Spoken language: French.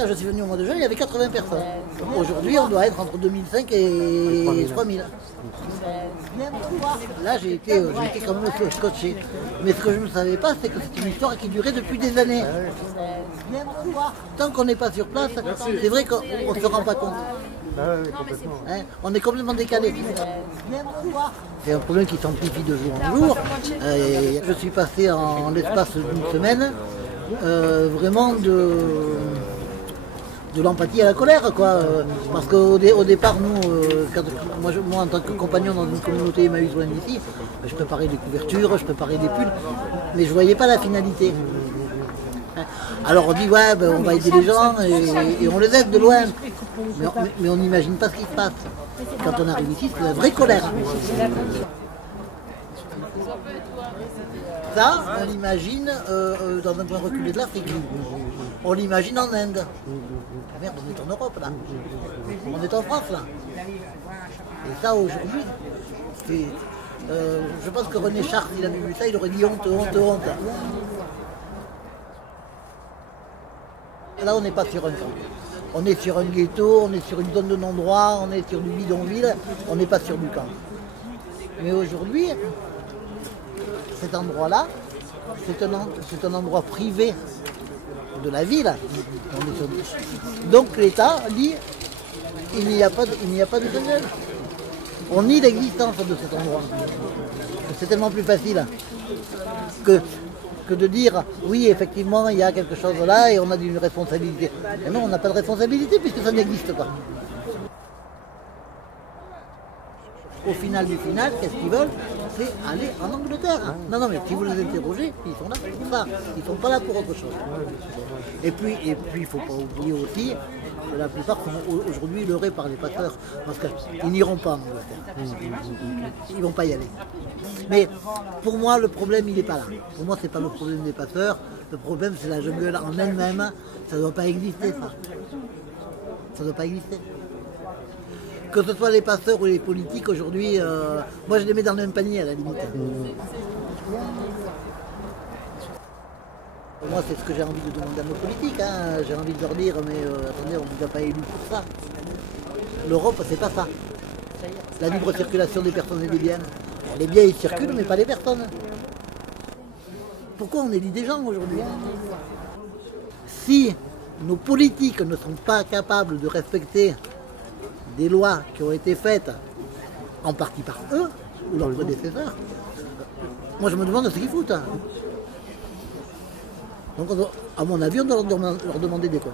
Quand je suis venu au mois de juin, il y avait 80 personnes. Aujourd'hui, on doit être entre 2005 et 3000. Là, j'ai été quand même scotché. Mais ce que je ne savais pas, c'est que c'est une histoire qui durait depuis des années. Tant qu'on n'est pas sur place, c'est vrai qu'on ne se rend pas compte. Hein, on est complètement décalé. C'est un problème qui s'amplifie de jour en jour. Je suis passé en l'espace d'une semaine vraiment de l'empathie à la colère, quoi. Parce qu'au départ, nous, moi en tant que compagnon dans une communauté Emmaüs loin d'ici, je préparais des couvertures, je préparais des pulls, mais je ne voyais pas la finalité. Alors on dit ouais, ben, on va aider les gens et on les aide de loin, mais on n'imagine pas ce qui se passe. Quand on arrive ici, c'est la vraie colère. Ça, on l'imagine dans un point reculé de l'Afrique. On l'imagine en Inde. Ah merde, on est en Europe là. On est en France là. Et ça aujourd'hui, je pense que René Char, s'il avait vu ça, il aurait dit honte, honte, honte. Là, on n'est pas sur un camp. On est sur un ghetto, on est sur une zone de non-droit, on est sur du bidonville, on n'est pas sur du camp. Mais aujourd'hui, cet endroit-là, c'est un endroit privé de la ville. Donc l'État dit il n'y a pas de jungle. On nie l'existence de cet endroit. C'est tellement plus facile que de dire oui, effectivement, il y a quelque chose là et on a une responsabilité. Mais non, on n'a pas de responsabilité puisque ça n'existe pas. Au final du final, qu'est-ce qu'ils veulent? C'est aller en Angleterre. Non, mais si vous les interrogez, ils sont là pour ça. Ils ne sont pas là pour autre chose. Et puis il ne faut pas oublier aussi que la plupart sont aujourd'hui leurrés par les passeurs. Parce qu'ils n'iront pas en Angleterre. Ils ne vont pas y aller. Mais pour moi, le problème, il n'est pas là. Pour moi, ce n'est pas le problème des passeurs. Le problème, c'est la jungle en elle-même. Ça ne doit pas exister, ça. Ça ne doit pas exister. Que ce soit les passeurs ou les politiques, aujourd'hui, moi je les mets dans le même panier à la limite. Moi c'est ce que j'ai envie de demander à nos politiques, hein. J'ai envie de leur dire, mais attendez, on ne vous a pas élus pour ça. L'Europe, c'est pas ça. La libre circulation des personnes et des biens. Les biens ils circulent, mais pas les personnes. Pourquoi on élit des gens aujourd'hui? Si nos politiques ne sont pas capables de respecter des lois qui ont été faites en partie par eux ou leurs prédécesseurs, moi je me demande ce qu'ils foutent. Donc à mon avis on doit leur demander des comptes.